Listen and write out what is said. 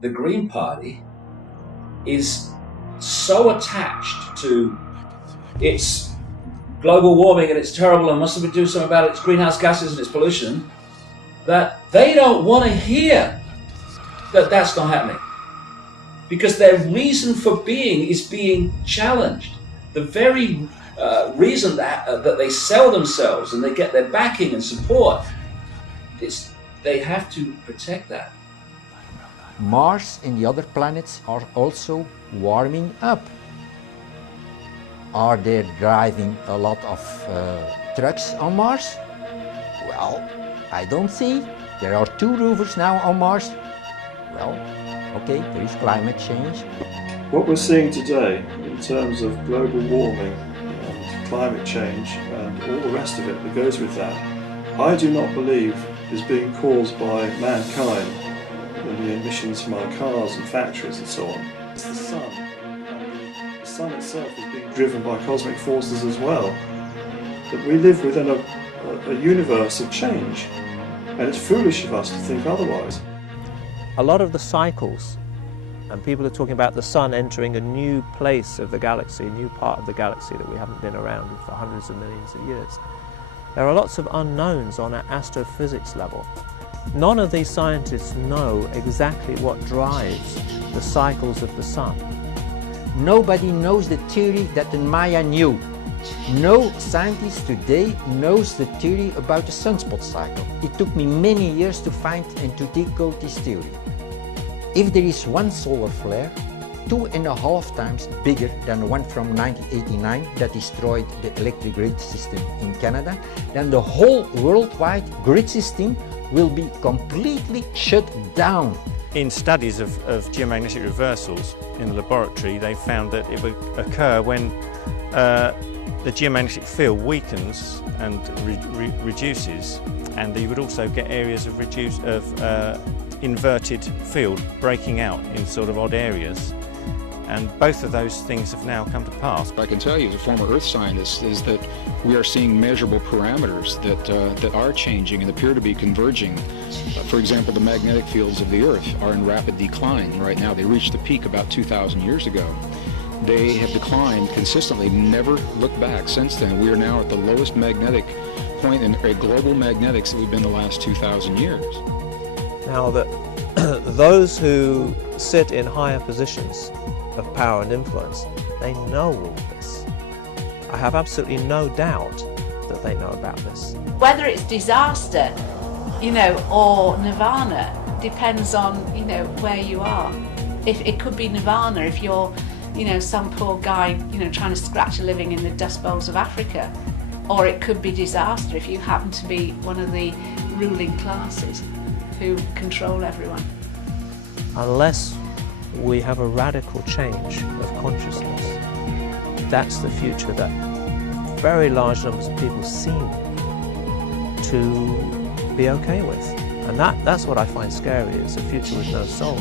the Green Party is so attached to its global warming and it's terrible and must do something about its greenhouse gases and its pollution, that they don't want to hear that that's not happening. Because their reason for being is being challenged. The very reason that they sell themselves and they get their backing and support, they have to protect that. Mars and the other planets are also warming up. Are they driving a lot of trucks on Mars? Well, I don't see. There are 2 rovers now on Mars. Well, okay, there is climate change. What we're seeing today in terms of global warming and climate change and all the rest of it that goes with that, I do not believe is being caused by mankind and the emissions from our cars and factories and so on. It's the sun. And the sun itself is being driven by cosmic forces as well. That we live within a universe of change, and it's foolish of us to think otherwise. A lot of the cycles, and people are talking about the sun entering a new place of the galaxy, a new part of the galaxy that we haven't been around in for hundreds of millions of years. There are lots of unknowns on an astrophysics level. None of these scientists know exactly what drives the cycles of the sun. Nobody knows the theory that the Maya knew. No scientist today knows the theory about the sunspot cycle. It took me many years to find and to decode this theory. If there is one solar flare, 2.5 times bigger than the one from 1989 that destroyed the electric grid system in Canada, then the whole worldwide grid system will be completely shut down. In studies of geomagnetic reversals in the laboratory, they found that it would occur when the geomagnetic field weakens and reduces, and you would also get areas of inverted field breaking out in sort of odd areas. And both of those things have now come to pass. I can tell you as a former Earth scientist is that we are seeing measurable parameters that are changing and appear to be converging. For example, the magnetic fields of the Earth are in rapid decline right now. They reached the peak about 2,000 years ago. They have declined consistently, never looked back since then. We are now at the lowest magnetic point in global magnetics that we've been the last 2,000 years. Now that those who sit in higher positions of power and influence, they know all this. I have absolutely no doubt that they know about this. Whether it's disaster, or nirvana, depends on, where you are. If it could be nirvana if you're, some poor guy, trying to scratch a living in the dust bowls of Africa, or it could be disaster if you happen to be one of the ruling classes who control everyone. Unless we have a radical change of consciousness, that's the future that very large numbers of people seem to be okay with. And that's what I find scary, is a future with no soul.